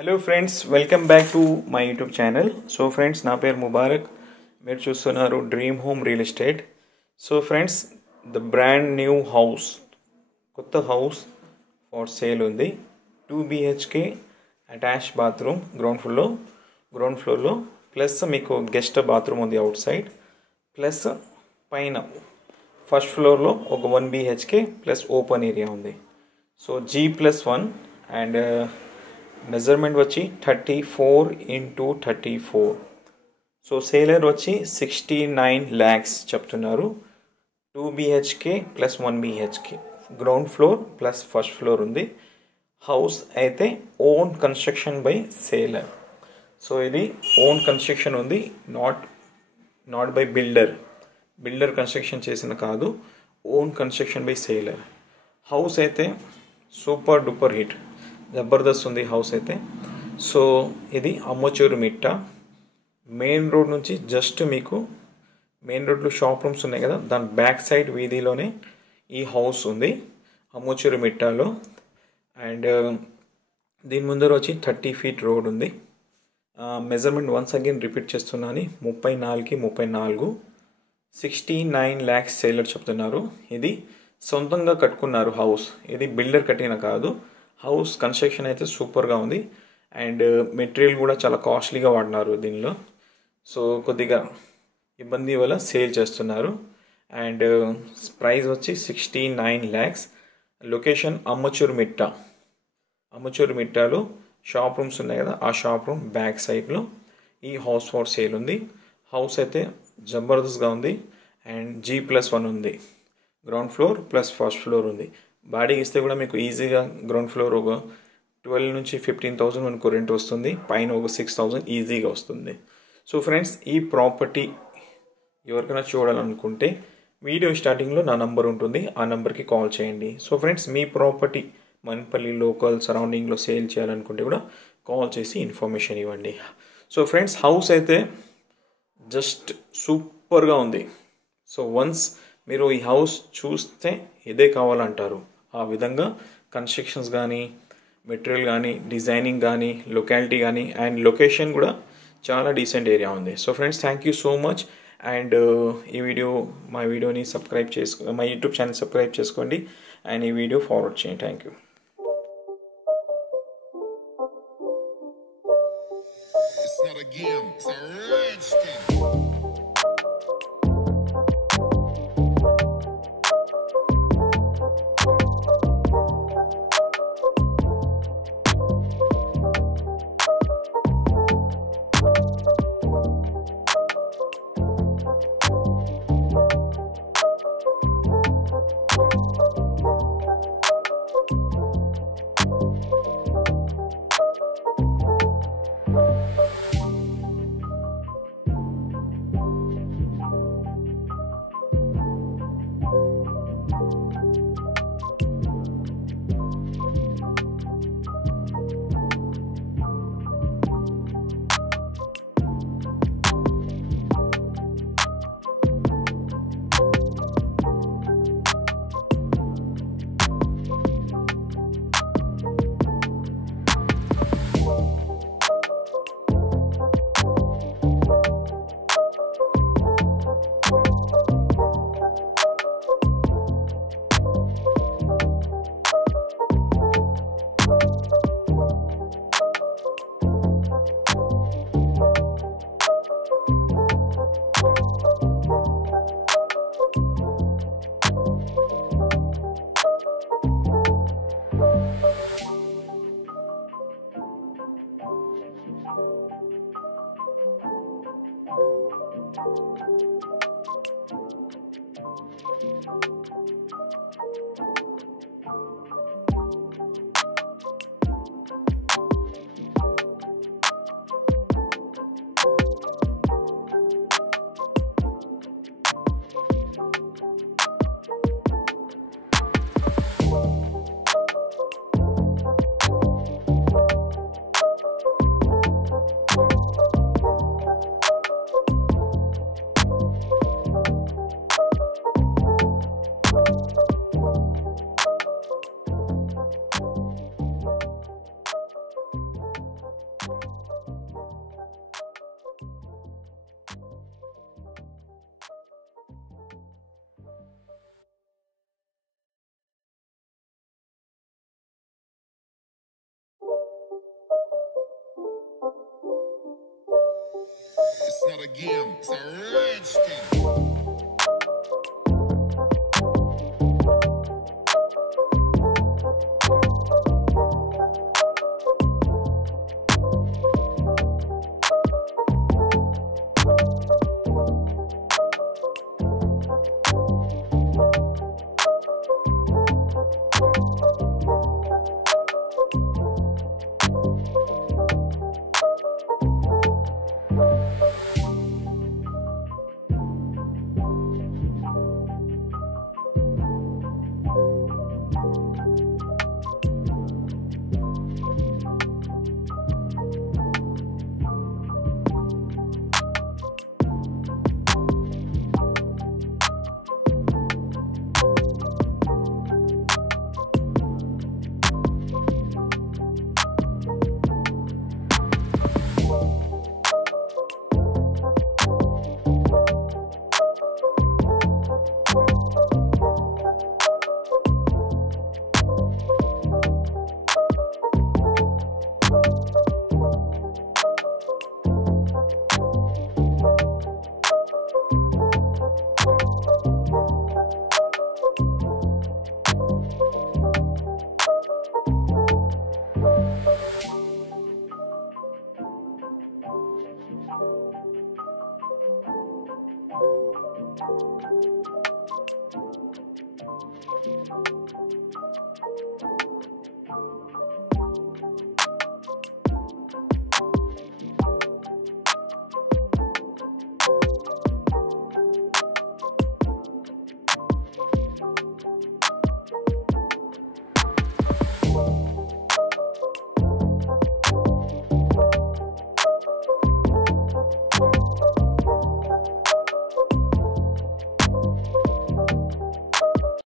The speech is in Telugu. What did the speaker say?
Hello friends, welcome back to my YouTube channel. So friends, నా పేరు ముబారక్. మీరు చూస్తున్నారు dream home real estate. So friends, the brand new house, కొత్త హౌస్ ఫర్ సేల్ ఉంది. 2 BHK అటాచ్ బాత్రూమ్ గ్రౌండ్ ఫ్లోర్లో ప్లస్ మీకు గెస్ట్ బాత్రూమ్ ఉంది అవుట్ సైడ్, ప్లస్ పైన ఫస్ట్ ఫ్లోర్లో ఒక 1 BHK ప్లస్ ఓపెన్ ఏరియా ఉంది. సో G+1 అండ్ మెజర్మెంట్ వచ్చి 34x34. సో సేలర్ వచ్చి 69 lakhs చెప్తున్నారు. 2 BHK plus 1 BHK ground floor plus first floor ఉంది. హౌస్ అయితే own construction by sailor. So ఇది ఓన్ కన్స్ట్రక్షన్ ఉంది, నాట్ బై బిల్డర్ కన్స్ట్రక్షన్ చేసిన కాదు, own construction by sailor. House అయితే సూపర్ డూపర్ హిట్, జబర్దస్త్ ఉంది హౌస్ అయితే. సో ఇది అమ్మచూరు మిట్ట, మెయిన్ రోడ్ నుంచి జస్ట్ మీకు మెయిన్ రోడ్లో షాప్ రూమ్స్ ఉన్నాయి కదా, దాని బ్యాక్ సైడ్ వీధిలోనే ఈ హౌస్ ఉంది అమ్మచూరు మిట్టాలో. అండ్ దీని ముందర వచ్చి 30 feet రోడ్ ఉంది. మెజర్మెంట్ వన్స్ అగైన్ రిపీట్ చేస్తున్నాను, 34x34. 69 lakhs సేలర్ చెప్తున్నారు. ఇది సొంతంగా కట్టుకున్నారు హౌస్, ఇది బిల్డర్ కట్టిన కాదు. హౌస్ కన్స్ట్రక్షన్ అయితే సూపర్గా ఉంది అండ్ మెటీరియల్ కూడా చాలా కాస్ట్లీగా వాడినారు దీనిలో. సో కొద్దిగా ఇబ్బంది వల్ల సేల్ చేస్తున్నారు. అండ్ ప్రైస్ వచ్చి 69 lakhs. లొకేషన్ అమ్మచూరు మిట్టాలో షాప్ రూమ్స్ ఉన్నాయి కదా, ఆ షాప్ రూమ్ బ్యాక్ సైడ్లో ఈ హౌస్ ఫర్ సేల్ ఉంది. హౌస్ అయితే జబర్దస్త్గా ఉంది అండ్ G+1 ఉంది, ground floor plus first floor ఉంది. బాడీకి ఇస్తే కూడా మీకు ఈజీగా గ్రౌండ్ ఫ్లోర్ ఒక 12 నుంచి 15,000 మనకు రెంట్ వస్తుంది, పైన ఒక 6,000 ఈజీగా వస్తుంది. సో ఫ్రెండ్స్, ఈ ప్రాపర్టీ ఎవరికైనా చూడాలనుకుంటే వీడియో స్టార్టింగ్లో నా నంబర్ ఉంటుంది, ఆ నెంబర్కి కాల్ చేయండి. సో ఫ్రెండ్స్, మీ ప్రాపర్టీ మన్పల్లి లోకల్ సరౌండింగ్లో సేల్ చేయాలనుకుంటే కూడా కాల్ చేసి ఇన్ఫర్మేషన్ ఇవ్వండి. సో ఫ్రెండ్స్, హౌస్ అయితే జస్ట్ సూపర్గా ఉంది. సో వన్స్ మీరు ఈ హౌస్ చూస్తే ఇదే కావాలంటారు. ఆ విధంగా కన్స్ట్రక్షన్స్ కానీ, మెటీరియల్ కానీ, డిజైనింగ్ కానీ, లొకాలిటీ కానీ అండ్ లొకేషన్ కూడా చాలా డీసెంట్ ఏరియా ఉంది. So friends, thank you so much. And మా వీడియోని మా యూట్యూబ్ ఛానల్ సబ్స్క్రైబ్ చేసుకోండి అండ్ ఈ వీడియో ఫార్వర్డ్ చేయండి. Thank you. It's not a game, it's a rich thing. not a game, it's a rich thing.